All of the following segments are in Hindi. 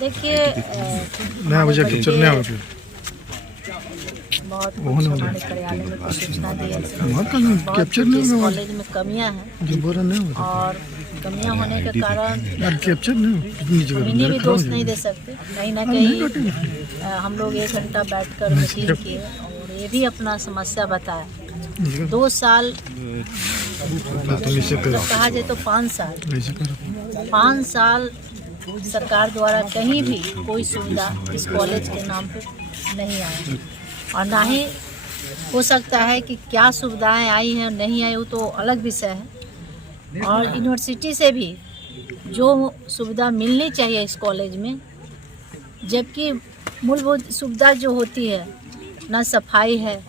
देखिए बहुत कुछ हमारे कार्यालय में कुछ सूचना दी है, बहुत कुछ इस कॉलेज में कमियां हैं और कमियां होने के कारण हम इन्हें भी दोष नहीं दे सकते। कहीं ना कहीं हम लोग 1 घंटा बैठकर मीटिंग किए और ये भी अपना समस्या बताया। 2 साल कहा जाए तो 5 साल सरकार द्वारा कहीं भी कोई सुविधा इस कॉलेज के नाम पे नहीं आई और ना ही हो सकता है कि क्या सुविधाएं आई हैं और नहीं आई, वो तो अलग विषय है। और यूनिवर्सिटी से भी जो सुविधा मिलनी चाहिए इस कॉलेज में, जबकि मूलभूत सुविधा जो होती है, ना सफाई है,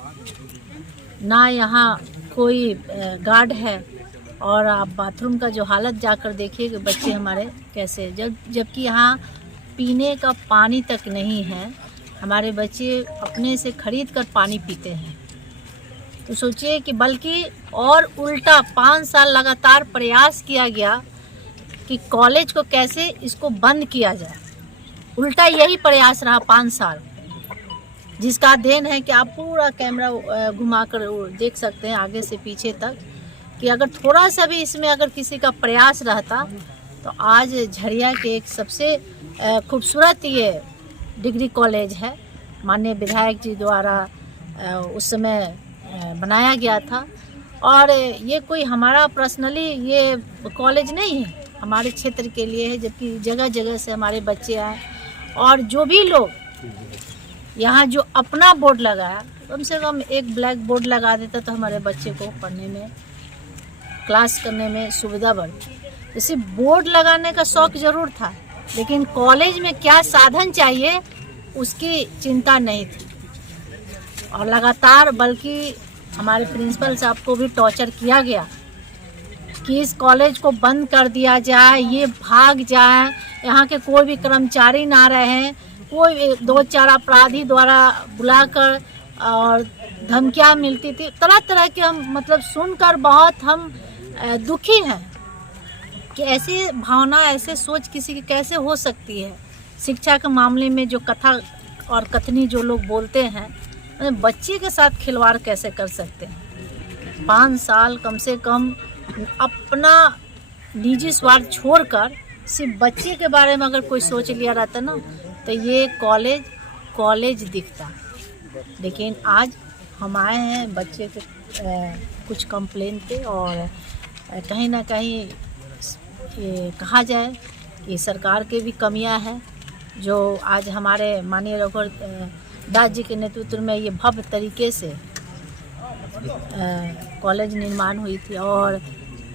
ना यहाँ कोई गार्ड है और आप बाथरूम का जो हालत जाकर देखिए कि बच्चे हमारे कैसे, जबकि यहाँ पीने का पानी तक नहीं है। हमारे बच्चे अपने से खरीद कर पानी पीते हैं। तो सोचिए कि बल्कि और उल्टा 5 साल लगातार प्रयास किया गया कि कॉलेज को कैसे इसको बंद किया जाए। उल्टा यही प्रयास रहा 5 साल, जिसका देन है कि आप पूरा कैमरा घुमाकर देख सकते हैं आगे से पीछे तक कि अगर थोड़ा सा भी इसमें अगर किसी का प्रयास रहता तो आज झरिया के एक सबसे खूबसूरत ये डिग्री कॉलेज है, माननीय विधायक जी द्वारा उस समय बनाया गया था। और ये कोई हमारा पर्सनली ये कॉलेज नहीं है, हमारे क्षेत्र के लिए है, जबकि जगह जगह से हमारे बच्चे आए और जो भी लोग यहाँ जो अपना बोर्ड लगाया, कम से कम एक ब्लैक बोर्ड लगा देता तो हमारे बच्चे को पढ़ने में, क्लास करने में सुविधा बढ़ती। जैसे बोर्ड लगाने का शौक ज़रूर था, लेकिन कॉलेज में क्या साधन चाहिए उसकी चिंता नहीं थी। और लगातार बल्कि हमारे प्रिंसिपल साहब को भी टॉर्चर किया गया कि इस कॉलेज को बंद कर दिया जाए, ये भाग जाए, यहाँ के कोई भी कर्मचारी ना रहे। कोई 2-4 अपराधी द्वारा बुलाकर और धमकियाँ मिलती थी, तरह तरह के। हम मतलब सुनकर बहुत हम दुखी हैं कि ऐसी भावना, ऐसे सोच किसी की कैसे हो सकती है। शिक्षा के मामले में जो कथा और कथनी जो लोग बोलते हैं, बच्चे के साथ खिलवाड़ कैसे कर सकते हैं। 5 साल कम से कम अपना निजी स्वार्थ छोड़कर सिर्फ बच्चे के बारे में अगर कोई सोच लिया रहता ना, तो ये कॉलेज दिखता। लेकिन आज हम आए हैं बच्चे के कुछ कंप्लेन पे और कहीं ना कहीं ये कहा जाए कि सरकार के भी कमियां हैं, जो आज हमारे माननीय रघुवर दास जी के नेतृत्व में ये भव्य तरीके से कॉलेज निर्माण हुई थी। और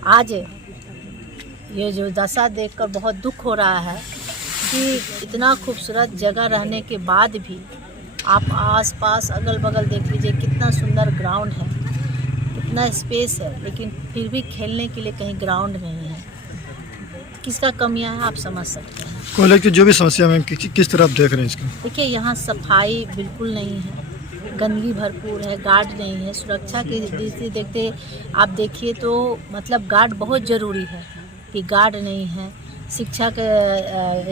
आज ये जो दशा देखकर बहुत दुख हो रहा है कि इतना खूबसूरत जगह रहने के बाद भी आप आसपास अगल बगल देख लीजिए, कितना सुंदर ग्राउंड है, कितना स्पेस है, लेकिन फिर भी खेलने के लिए कहीं ग्राउंड नहीं है। किसका कमियां है आप समझ सकते हैं। कॉलेज की जो भी समस्या है किस तरह आप देख रहे हैं इसको? देखिए, यहाँ सफाई बिल्कुल नहीं है, गंदगी भरपूर है, गार्ड नहीं है। सुरक्षा की दृष्टि देखते आप देखिए तो मतलब गार्ड बहुत ज़रूरी है कि गार्ड नहीं है। शिक्षा के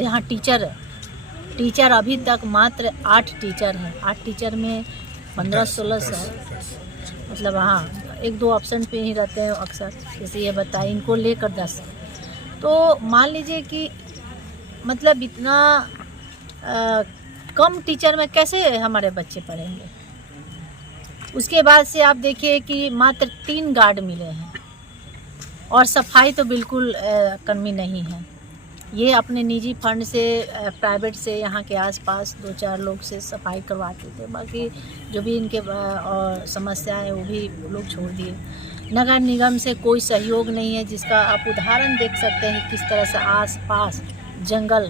यहाँ टीचर अभी तक मात्र 8 टीचर हैं। 8 टीचर में 15-16 साल, मतलब हाँ 1-2 ऑप्शन पे ही रहते हैं अक्सर। जैसे ये बताइए, इनको लेकर 10, तो मान लीजिए कि मतलब इतना कम टीचर में कैसे हमारे बच्चे पढ़ेंगे। उसके बाद से आप देखिए कि मात्र 3 गार्ड मिले हैं और सफाई तो बिल्कुल कमी नहीं है। ये अपने निजी फंड से, प्राइवेट से यहाँ के आसपास 2-4 लोग से सफाई करवाते थे, बाकी जो भी इनके समस्या है वो भी लोग छोड़ दिए। नगर निगम से कोई सहयोग नहीं है, जिसका आप उदाहरण देख सकते हैं किस तरह से आसपास जंगल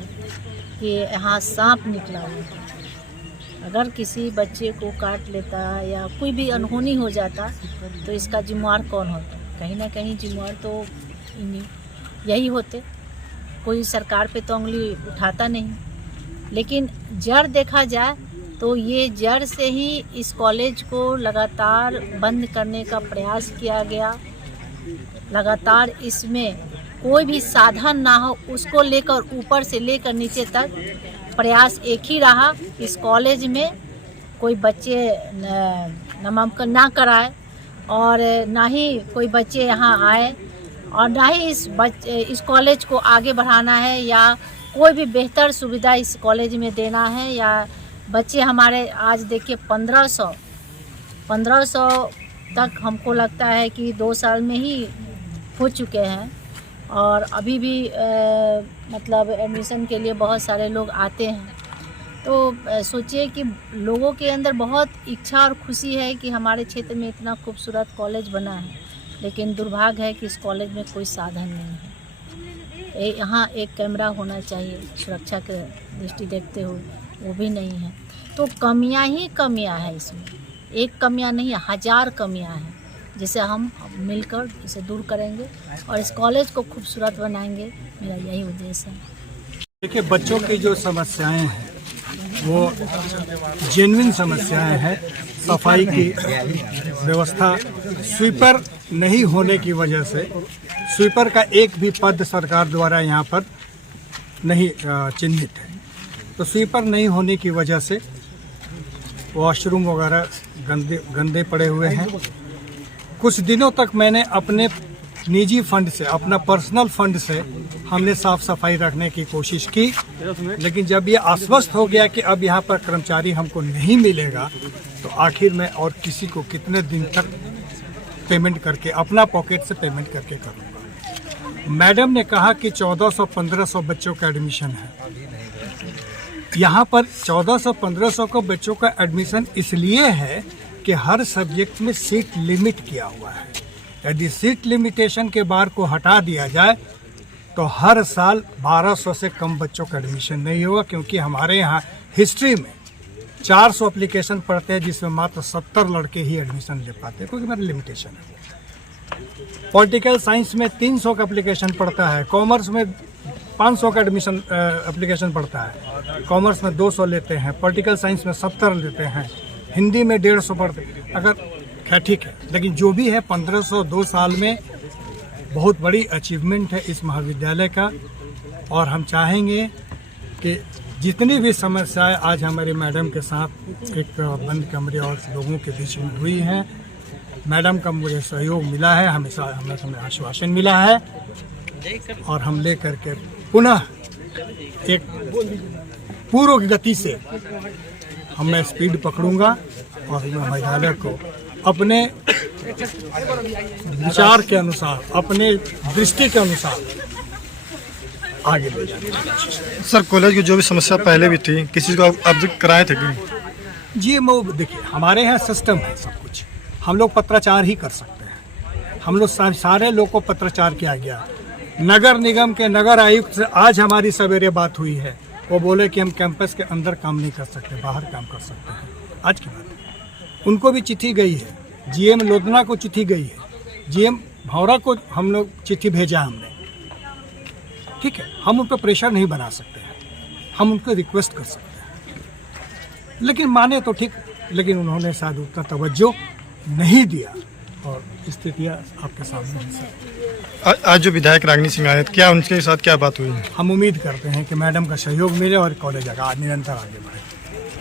के यहाँ सांप निकला हुआ है। अगर किसी बच्चे को काट लेता या कोई भी अनहोनी हो जाता तो इसका जिम्मेवार कौन होता? कहीं ना कहीं जिम्मेवार तो यही होते। कोई सरकार पे तो उंगली उठाता नहीं। लेकिन जड़ देखा जाए तो ये जड़ से ही इस कॉलेज को लगातार बंद करने का प्रयास किया गया। लगातार इसमें कोई भी साधन ना हो, उसको लेकर ऊपर से लेकर नीचे तक प्रयास एक ही रहा। इस कॉलेज में कोई बच्चे नामांकन ना कराए और ना ही कोई बच्चे यहाँ आए, और ना ही इस कॉलेज को आगे बढ़ाना है या कोई भी बेहतर सुविधा इस कॉलेज में देना है। या बच्चे हमारे आज देखिए 1500 तक हमको लगता है कि 2 साल में ही हो चुके हैं, और अभी भी मतलब एडमिशन के लिए बहुत सारे लोग आते हैं। तो सोचिए कि लोगों के अंदर बहुत इच्छा और खुशी है कि हमारे क्षेत्र में इतना खूबसूरत कॉलेज बना है, लेकिन दुर्भाग्य है कि इस कॉलेज में कोई साधन नहीं है। यहाँ एक कैमरा होना चाहिए सुरक्षा के दृष्टि देखते हुए, वो भी नहीं है। तो कमियां ही कमियां हैं इसमें, एक कमियां नहीं है, 1000 कमियां हैं, जिसे हम मिलकर इसे दूर करेंगे और इस कॉलेज को खूबसूरत बनाएंगे। मेरा यही उद्देश्य है। देखिए, बच्चों की जो समस्याएं हैं वो जेन्युइन समस्याएं हैं। सफाई की व्यवस्था, स्वीपर नहीं होने की वजह से, स्वीपर का एक भी पद सरकार द्वारा यहाँ पर नहीं चिन्हित है, तो स्वीपर नहीं होने की वजह से वॉशरूम वगैरह गंदे पड़े हुए हैं। कुछ दिनों तक मैंने अपने निजी फंड से, अपना पर्सनल फंड से हमने साफ सफाई रखने की कोशिश की, लेकिन जब ये आश्वस्त हो गया कि अब यहाँ पर कर्मचारी हमको नहीं मिलेगा, तो आखिर मैं और किसी को कितने दिन तक पेमेंट करके, अपना पॉकेट से पेमेंट करके करूँगा। मैडम ने कहा कि 1400-1500 बच्चों का एडमिशन है। यहाँ पर 1400-1500 को बच्चों का एडमिशन इसलिए है कि हर सब्जेक्ट में सीट लिमिट किया हुआ है। यदि सीट लिमिटेशन के बार को हटा दिया जाए तो हर साल 1200 से कम बच्चों का एडमिशन नहीं होगा, क्योंकि हमारे यहाँ हिस्ट्री में 400 एप्लीकेशन पढ़ते हैं, जिसमें मात्र 70 लड़के ही एडमिशन ले पाते हैं, क्योंकि मेरा लिमिटेशन है। पॉलिटिकल साइंस में 300 का एप्लीकेशन पड़ता है, कॉमर्स में 500 का एडमिशन एप्लीकेशन पड़ता है, कॉमर्स में 200 लेते हैं, पॉलिटिकल साइंस में 70 लेते हैं, हिंदी में 150 पढ़ते हैं। अगर खैर ठीक है, लेकिन जो भी है 1500 2 साल में बहुत बड़ी अचीवमेंट है इस महाविद्यालय का। और हम चाहेंगे कि जितनी भी समस्याएं आज हमारी मैडम के साथ एक बंद कमरे और लोगों के बीच में हुई हैं, मैडम का मुझे सहयोग मिला है, हमें आश्वासन मिला है, और हम ले करके पुनः एक पूर्व गति से मैं स्पीड पकड़ूंगा और महाविद्यालय को अपने विचार के अनुसार, अपने दृष्टि के अनुसार आगे ले जाएंगे। सर, कॉलेज की जो भी समस्या पहले भी थी, किसी को अवगत कराए थे कि? जी, वो देखिए, हमारे यहाँ सिस्टम है सब कुछ, हम लोग पत्राचार ही कर सकते हैं। हम लोग सारे लोग को पत्राचार किया गया। नगर निगम के नगर आयुक्त से आज हमारी सवेरे बात हुई है, वो बोले कि हम कैंपस के अंदर काम नहीं कर सकते, बाहर काम कर सकते हैं। आज की बात है। उनको भी चिट्ठी गई है, जीएम लोधना को चिट्ठी गई है, जीएम भौरा को हम लोग चिट्ठी भेजा हमने। ठीक है, हम उन पर प्रेशर नहीं बना सकते हैं, हम उनको रिक्वेस्ट कर सकते हैं, लेकिन माने तो ठीक, लेकिन उन्होंने शायद उतना तवज्जो नहीं दिया, और स्थितियाँ आपके सामने हैं। आज जो विधायक रागिनी सिंह आए, क्या उनके साथ क्या बात हुई है? हम उम्मीद करते हैं कि मैडम का सहयोग मिले और कॉलेज निरंतर आगे बढ़े।